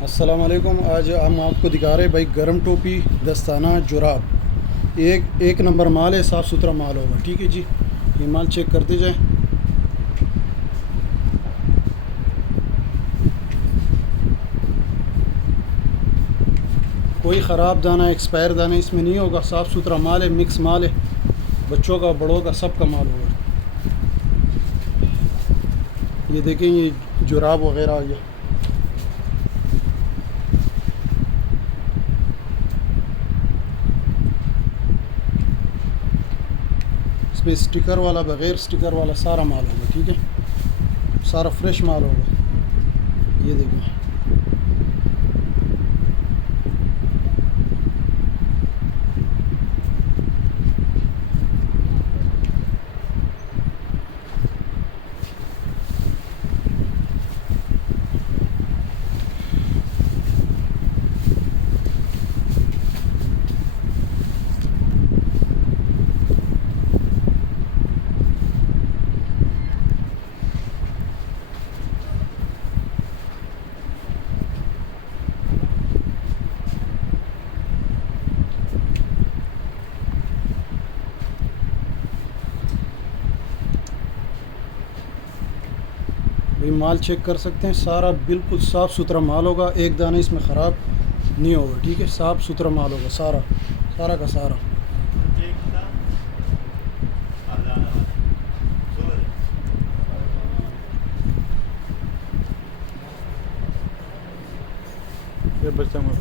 अस्सलाम वालेकुम। आज हम आपको दिखा रहे हैं भाई गर्म टोपी दस्ताना जुराब। एक नंबर माल है, साफ़ सुथरा माल होगा। ठीक है जी, ये माल चेक करते जाए। कोई ख़राब दाना एक्सपायर दाना इसमें नहीं होगा। साफ़ सुथरा माल है, मिक्स माल है, बच्चों का बड़ों का सबका माल होगा। ये देखें, ये जुराब वगैरह आ गया। इसमें स्टिकर वाला, बग़ैर स्टिकर वाला सारा माल होगा। ठीक है, सारा फ्रेश माल होगा। ये देखें, भाई माल चेक कर सकते हैं। सारा बिल्कुल साफ़ सुथरा माल होगा, एक दाना इसमें ख़राब नहीं होगा। ठीक है, साफ़ सुथरा माल होगा सारा, सारा का सारा। ये बच्चा मत